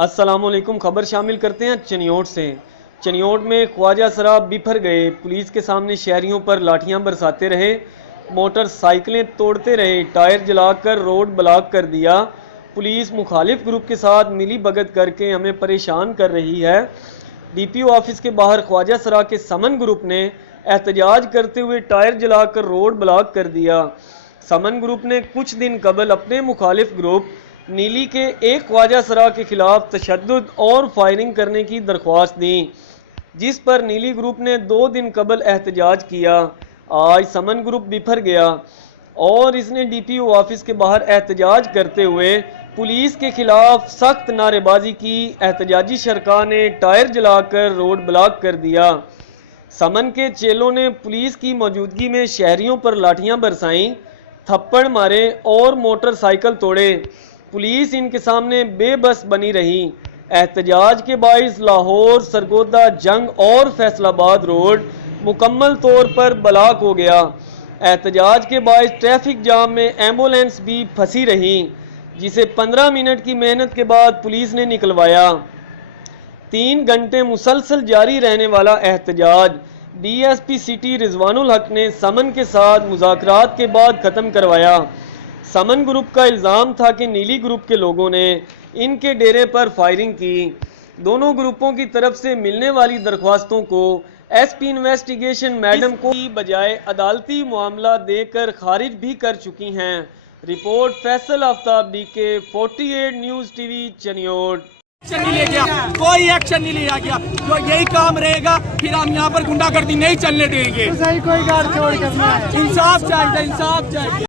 السلام علیکم۔ خبر شامل کرتے ہیں چنیوٹ سے۔ چنیوٹ میں خواجہ سرا بپھر گئے، پولیس کے سامنے شہریوں پر لاٹھیاں برساتے رہے، موٹر سائیکلیں توڑتے رہے، ٹائر جلا کر روڈ بلاک کر دیا۔ پولیس مخالف گروپ کے ساتھ ملی بھگت کر کے ہمیں پریشان کر رہی ہے۔ ڈی پی او آفس کے باہر خواجہ سرا کے سمن گروپ نے احتجاج کرتے ہوئے ٹائر جلا کر روڈ بلاک کر دیا۔ سمن گروپ نے کچھ دن قبل اپنے مخالف گروپ نیلی کے ایک خواجہ سرا کے خلاف تشدد اور فائرنگ کرنے کی درخواست دی، جس پر نیلی گروپ نے 2 دن قبل احتجاج کیا۔ آج سمن گروپ بپھر گیا اور اس نے ڈی پی او آفس کے باہر احتجاج کرتے ہوئے پولیس کے خلاف سخت نعرے بازی کی۔ احتجاجی شرکاء نے ٹائر جلا کر روڈ بلاک کر دیا۔ سمن کے چیلوں نے پولیس کی موجودگی میں شہریوں پر لاٹھیاں برسائیں، تھپڑ مارے اور موٹر سائیکل توڑے۔ پولیس ان کے سامنے بے بس بنی رہی۔ احتجاج کے باعث لاہور، سرگودا جنگ اور فیصل آباد روڈ مکمل طور پر بلاک ہو گیا۔ احتجاج کے باعث ٹریفک جام میں ایمبولینس بھی پھنسی رہی، جسے 15 منٹ کی محنت کے بعد پولیس نے نکلوایا۔ 3 گھنٹے مسلسل جاری رہنے والا احتجاج ڈی ایس پی سٹی رضوان الحق نے سمن کے ساتھ مذاکرات کے بعد ختم کروایا۔ سمن گروپ کا الزام تھا کہ نیلی گروپ کے لوگوں نے ان کے ڈیرے پر فائرنگ کی۔ دونوں گروپوں کی طرف سے ملنے والی درخواستوں کو ایس پی انویسٹیگیشن میڈم کو کی بجائے عدالتی معاملہ دے کر خارج بھی کر چکی ہیں۔ رپورٹ فیصل آفتاب ڈی کے 48 نیوز ٹی وی چنیوٹ۔ نہیں لے گیا، کوئی ایکشن نہیں لیا گیا۔ جو یہی کام رہے گا پھر ہم یہاں پر گنڈا گردی نہیں چلنے دیں گے۔ کوئی گاڑ چھوڑ کرنا ہے، انصاف چاہیے، انصاف چاہیے۔